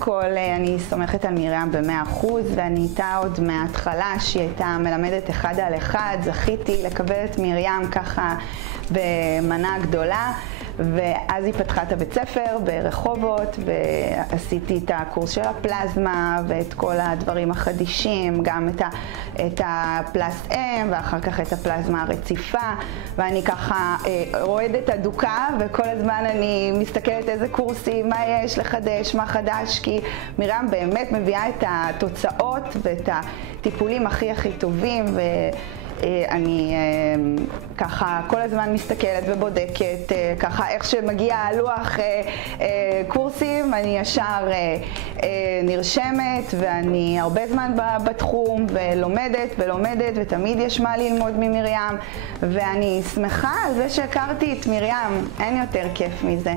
כל אני סומכת על מרים ב100% ואני איתה עוד מההתחלה שהיא הייתה מלמדת 1 על 1. זכיתי לקבל את מרים ככה במנה גדולה, ואז היא פתחה את הבית ספר ברחובות ועשיתי את הקורס של הפלזמה ואת כל הדברים החדישים, גם את הפלסט אם ואחר כך את הפלזמה הרציפה, ואני ככה רועדת אדוקה וכל הזמן אני מסתכלת איזה קורסים, מה יש לחדש, מה חדש, כי מרים באמת מביאה את התוצאות ואת הטיפולים הכי טובים, אני ככה כל הזמן מסתכלת ובודקת, ככה איך שמגיע הלוח קורסים אני ישר נרשמת, ואני הרבה זמן בתחום ולומדת ותמיד יש מה ללמוד ממרים, ואני שמחה על זה שהכרתי את מרים, אין יותר כיף מזה.